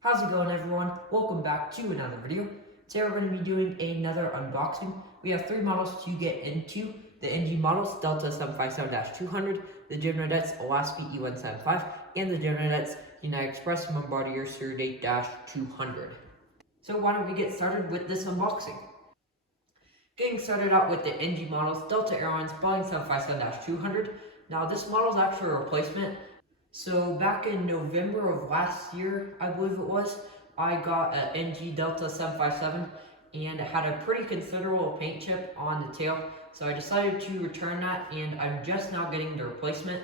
How's it going, everyone? Welcome back to another video. Today we're going to be doing another unboxing. We have three models to get into: the NG models Delta 757-200, the Generadets Alaska E175, and the Generadets United Express Bombardier Series 8-200. So why don't we get started with this unboxing? Getting started out with the NG models Delta Airlines Boeing 757-200. Now this model is actually a replacement. So back in November of last year, I believe it was, I got an NG Delta 757 and it had a pretty considerable paint chip on the tail. So I decided to return that and I'm just now getting the replacement.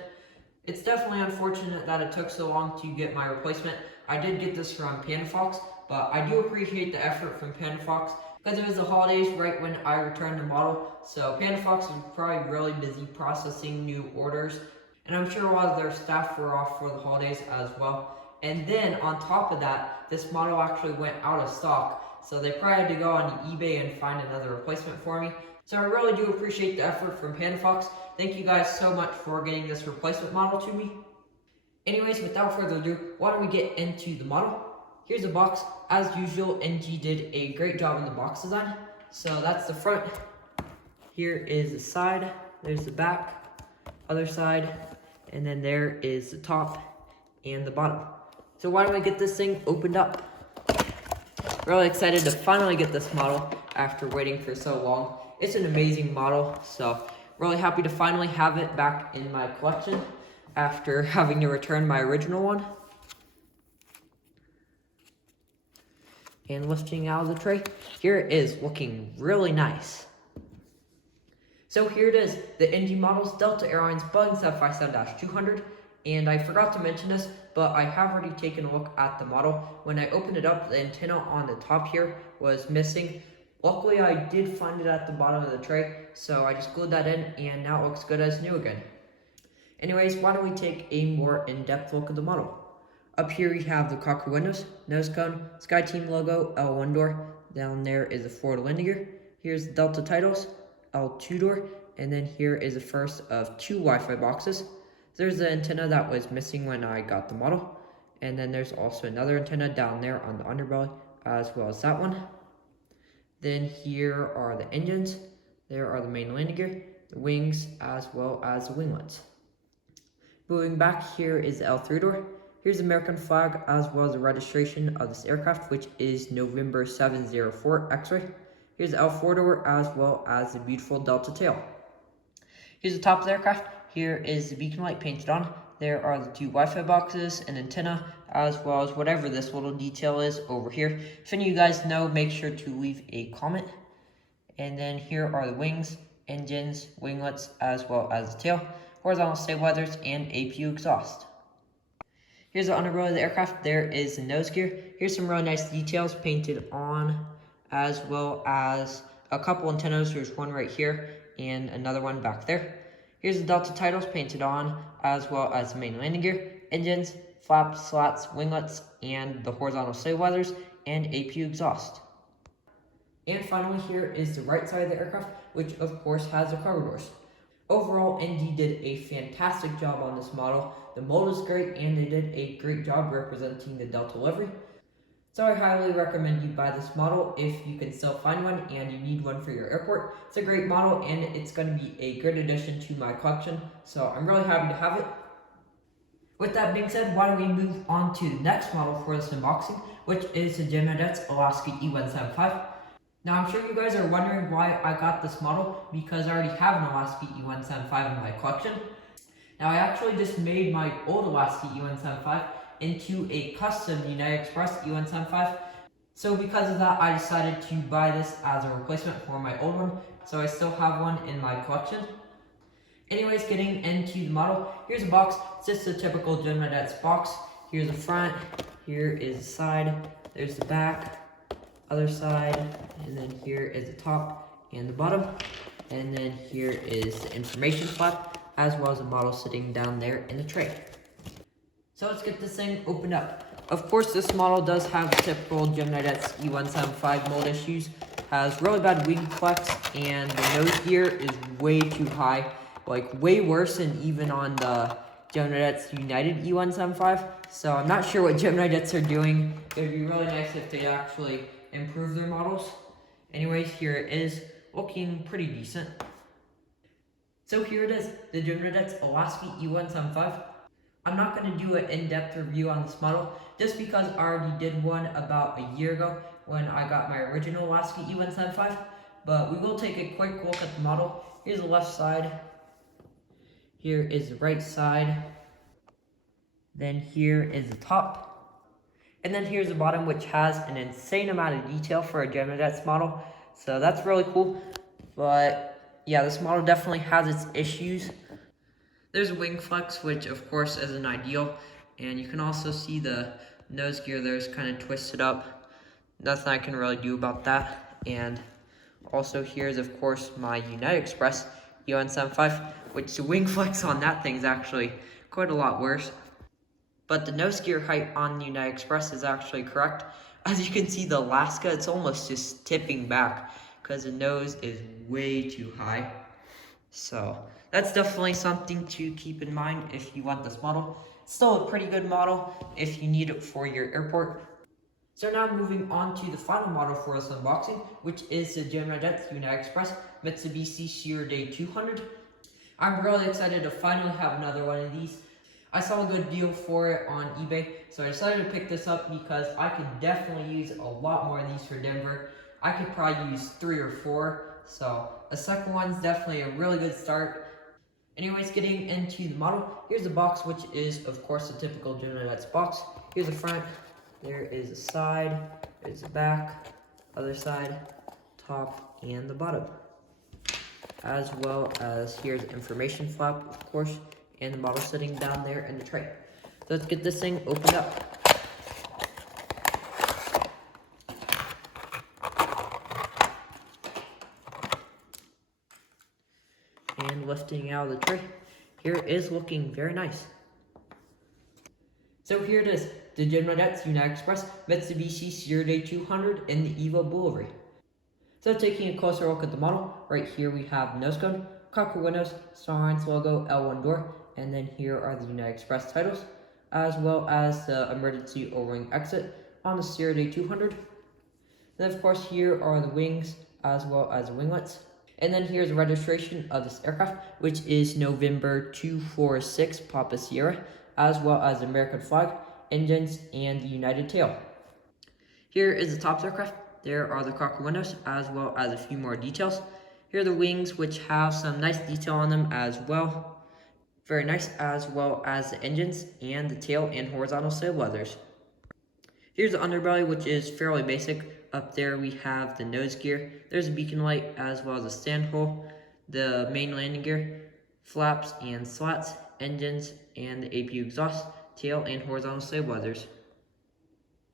It's definitely unfortunate that it took so long to get my replacement. I did get this from PandaFox, but I do appreciate the effort from PandaFox because it was the holidays right when I returned the model. So PandaFox was probably really busy processing new orders. And I'm sure a lot of their staff were off for the holidays as well. And then on top of that, this model actually went out of stock. So they probably had to go on eBay and find another replacement for me. So I really do appreciate the effort from PandaFox. Thank you guys so much for getting this replacement model to me. Anyways, without further ado, why don't we get into the model? Here's the box. As usual, NG did a great job in the box design. So that's the front. Here is the side. There's the back. Other side. And then there is the top and the bottom. So why don't we get this thing opened up? Really excited to finally get this model after waiting for so long. It's an amazing model, so really happy to finally have it back in my collection after having to return my original one. And lifting out of the tray, here it is, looking really nice. So here it is, the NG models Delta Airlines Boeing 757-200, and I forgot to mention this, but I have already taken a look at the model. When I opened it up, the antenna on the top here was missing. Luckily, I did find it at the bottom of the tray, so I just glued that in, and now it looks good as new again. Anyways, why don't we take a more in-depth look at the model? Up here we have the cockpit windows, nose cone, SkyTeam logo, L1 door. Down there is the forward landing gear. Here's the Delta titles, L2 door, and then here is the first of two Wi-Fi boxes. There's the antenna that was missing when I got the model, and then there's also another antenna down there on the underbelly, as well as that one. Then here are the engines, there are the main landing gear, the wings, as well as the winglets. Moving back, here is the L3 door. Here's the American flag, as well as the registration of this aircraft, which is November 704 X-ray. Here's the L4 door, as well as the beautiful Delta tail. Here's the top of the aircraft. Here is the beacon light painted on. There are the two Wi-Fi boxes, an antenna, as well as whatever this little detail is over here. If any of you guys know, make sure to leave a comment. And then here are the wings, engines, winglets, as well as the tail, horizontal stabilizers, and APU exhaust. Here's the underbelly of the aircraft. There is the nose gear. Here's some really nice details painted on, as well as a couple antennas. There's one right here and another one back there. Here's the Delta titles painted on, as well as the main landing gear, engines, flaps, slats, winglets, and the horizontal stabilizers, and APU exhaust. And finally, here is the right side of the aircraft, which of course has the cargo doors. Overall, NG did a fantastic job on this model. The mold is great, and they did a great job representing the Delta livery. So I highly recommend you buy this model if you can still find one and you need one for your airport. It's a great model and it's going to be a good addition to my collection, so I'm really happy to have it. With that being said, why don't we move on to the next model for this unboxing, which is the Generadets Alaska E175. Now I'm sure you guys are wondering why I got this model, because I already have an Alaska E175 in my collection. Now I actually just made my old Alaska E175 into a custom United Express E175. So because of that, I decided to buy this as a replacement for my old one. So I still have one in my collection. Anyways, getting into the model, here's a box. It's just a typical Generadets box. Here's the front, here is the side, there's the back, other side, and then here is the top and the bottom. And then here is the information flap, as well as the model sitting down there in the tray. So let's get this thing opened up. Of course, this model does have the typical Generadets E175 mold issues. Has really bad wing flex, and the nose gear is way too high. Like, way worse than even on the Gemini Jets United E175. So I'm not sure what Gemini Jets are doing. It would be really nice if they actually improve their models. Anyways, here it is, looking pretty decent. So here it is, the Gemini Jets Alaska E175. I'm not going to do an in-depth review on this model just because I already did one about a year ago when I got my original Alaska E175. But we will take a quick look at the model. Here's the left side. Here is the right side. Then here is the top. And then here's the bottom, which has an insane amount of detail for a Gemini Jets model. So that's really cool. But yeah, this model definitely has its issues. There's a wing flex, which of course isn't ideal. And you can also see the nose gear there is kind of twisted up. Nothing I can really do about that. And also here's of course my United Express E175, which the wing flex on that thing is actually quite a lot worse. But the nose gear height on the United Express is actually correct. As you can see, the Alaska, it's almost just tipping back because the nose is way too high. So that's definitely something to keep in mind if you want this model. It's still a pretty good model if you need it for your airport. So now moving on to the final model for this unboxing, which is the Gemini Jets United Express Mitsubishi Sheer Day 200. I'm really excited to finally have another one of these. I saw a good deal for it on eBay, so I decided to pick this up because I could definitely use a lot more of these for Denver. I could probably use 3 or 4, so a second one's definitely a really good start. Anyways, getting into the model, here's the box, which is of course the typical Gemini Jets box. Here's the front, there is the side, there's the back, other side, top, and the bottom. As well as here's the information flap, of course, and the model sitting down there in the tray. So let's get this thing opened up. And lifting out of the tray, here it is looking very nice. So here it is, the Gemini Jets United Express Mitsubishi Sheer Day 200 in the Evo Boulevard. So taking a closer look at the model, right here we have nose cone, cockpit windows, Starlines logo, L1 door, and then here are the United Express titles, as well as the emergency O-ring exit on the Sheer Day 200. Then of course here are the wings, as well as winglets. And then here's the registration of this aircraft, which is November 246 Papa Sierra, as well as the American flag, engines, and the United tail. Here is the top of the aircraft. There are the cockpit windows, as well as a few more details. Here are the wings, which have some nice detail on them as well. Very nice, as well as the engines, and the tail and horizontal stabilizers. Here's the underbelly, which is fairly basic. Up there we have the nose gear. There's a beacon light, as well as a stand hole, the main landing gear, flaps and slats, engines, and the APU exhaust, tail, and horizontal stabilizers.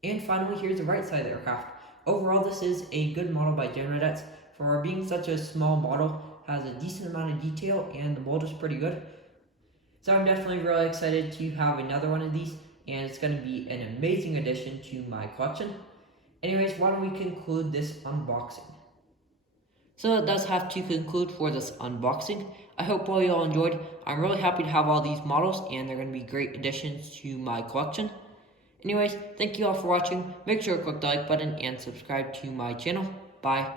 And finally, here's the right side of the aircraft. Overall, this is a good model by Gemini Jets. For being such a small model, has a decent amount of detail, and the mold is pretty good. So I'm definitely really excited to have another one of these, and it's going to be an amazing addition to my collection. Anyways, why don't we conclude this unboxing? So that does have to conclude for this unboxing. I hope all you all enjoyed. I'm really happy to have all these models, and they're going to be great additions to my collection. Anyways, thank you all for watching. Make sure to click the like button and subscribe to my channel. Bye.